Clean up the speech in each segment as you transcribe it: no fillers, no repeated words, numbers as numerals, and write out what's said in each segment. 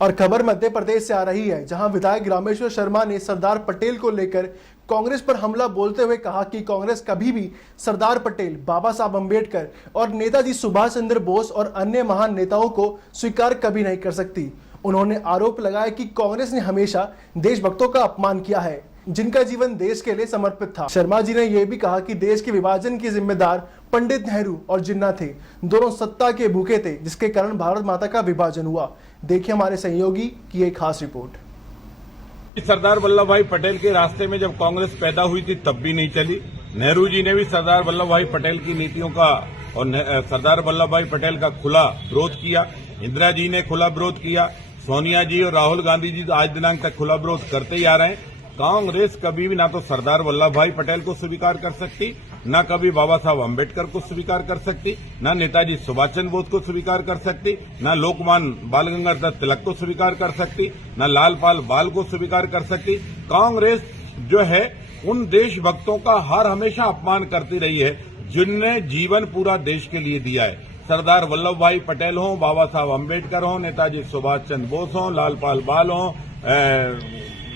और खबर मध्य प्रदेश से आ रही है, जहां विधायक रामेश्वर शर्मा ने सरदार पटेल को लेकर कांग्रेस पर हमला बोलते हुए कहा कि कांग्रेस कभी भी सरदार पटेल, बाबा साहब अंबेडकर और नेताजी सुभाष चंद्र बोस और अन्य महान नेताओं को स्वीकार कभी नहीं कर सकती। उन्होंने आरोप लगाया कि कांग्रेस ने हमेशा देशभक्तों का अपमान किया है, जिनका जीवन देश के लिए समर्पित था। शर्मा जी ने यह भी कहा कि देश के विभाजन के जिम्मेदार पंडित नेहरू और जिन्ना थे। दोनों सत्ता के भूखे थे, जिसके कारण भारत माता का विभाजन हुआ। देखिए हमारे सहयोगी की एक खास रिपोर्ट। सरदार वल्लभ भाई पटेल के रास्ते में जब कांग्रेस पैदा हुई थी तब भी नहीं चली। नेहरू जी ने भी सरदार वल्लभ भाई पटेल की नीतियों का और सरदार वल्लभ भाई पटेल का खुला विरोध किया। इंदिरा जी ने खुला विरोध किया। सोनिया जी और राहुल गांधी जी आज दिनांक तक खुला विरोध करते ही आ रहे हैं। कांग्रेस कभी भी ना तो सरदार वल्लभ भाई पटेल को स्वीकार कर सकती, न कभी बाबा साहब अम्बेडकर को स्वीकार कर सकती, न नेताजी सुभाष चंद्र बोस को स्वीकार कर सकती, न लोकमान्य बाल गंगाधर तिलक को स्वीकार कर सकती, न लालपाल बाल को स्वीकार कर सकती। कांग्रेस जो है उन देशभक्तों का हर हमेशा अपमान करती रही है जिनने जीवन पूरा देश के लिए दिया है। सरदार वल्लभ भाई पटेल हों, बाबा साहब अम्बेडकर हों, नेताजी सुभाष चंद्र बोस हों, लालपाल बाल हों,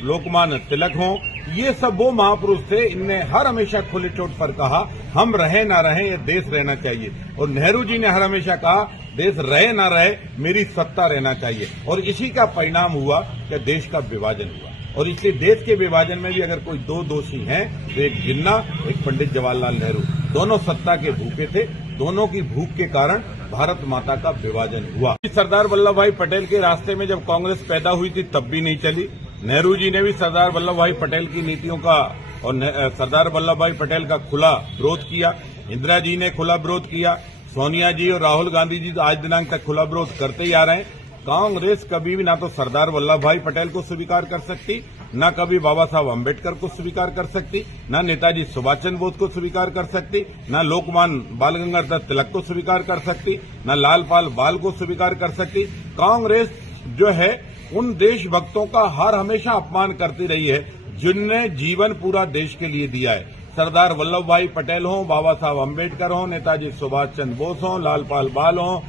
लोकमान्य तिलक हों, ये सब वो महापुरुष थे। इनने हर हमेशा खुले चोट पर कहा हम रहे ना रहे, ये देश रहना चाहिए। और नेहरू जी ने हर हमेशा कहा देश रहे ना रहे, मेरी सत्ता रहना चाहिए। और इसी का परिणाम हुआ कि देश का विभाजन हुआ। और इसलिए देश के विभाजन में भी अगर कोई दो दोषी हैं तो एक जिन्ना, एक पंडित जवाहरलाल नेहरू। दोनों सत्ता के भूखे थे। दोनों की भूख के कारण भारत माता का विभाजन हुआ। सरदार वल्लभ भाई पटेल के रास्ते में जब कांग्रेस पैदा हुई थी तब भी नहीं चली। नेहरू जी ने भी सरदार वल्लभ भाई पटेल की नीतियों का और सरदार वल्लभ भाई पटेल का खुला विरोध किया। इंदिरा जी ने खुला विरोध किया। सोनिया जी और राहुल गांधी जी आज दिनांक तक खुला विरोध करते ही आ रहे हैं। कांग्रेस कभी भी ना तो सरदार वल्लभ भाई पटेल को स्वीकार कर सकती, न कभी बाबा साहब अम्बेडकर को स्वीकार कर सकती, न नेताजी सुभाष चंद्र बोस को स्वीकार कर सकती, न लोकमान्य बाल गंगाधर तिलक को स्वीकार कर सकती, न लालपाल बाल को स्वीकार कर सकती। कांग्रेस जो है उन देशभक्तों का हर हमेशा अपमान करती रही है जिनने जीवन पूरा देश के लिए दिया है। सरदार वल्लभ भाई पटेल हों, बाबा साहब अम्बेडकर हों, नेताजी सुभाष चंद्र बोस हों, लालपाल बाल हों,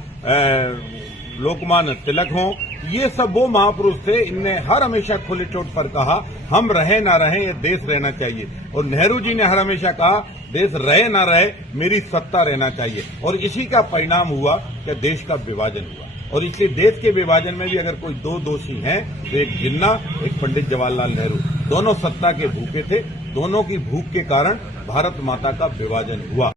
लोकमान्य तिलक हों, ये सब वो महापुरुष थे। इनने हर हमेशा खुले चोट पर कहा हम रहे ना रहे, ये देश रहना चाहिए। और नेहरू जी ने हर हमेशा कहा देश रहे ना रहे, मेरी सत्ता रहना चाहिए। और इसी का परिणाम हुआ कि देश का विभाजन हुआ। और इसलिए देश के विभाजन में भी अगर कोई दो दोषी हैं तो एक जिन्ना, एक पंडित जवाहरलाल नेहरू। दोनों सत्ता के भूखे थे। दोनों की भूख के कारण भारत माता का विभाजन हुआ।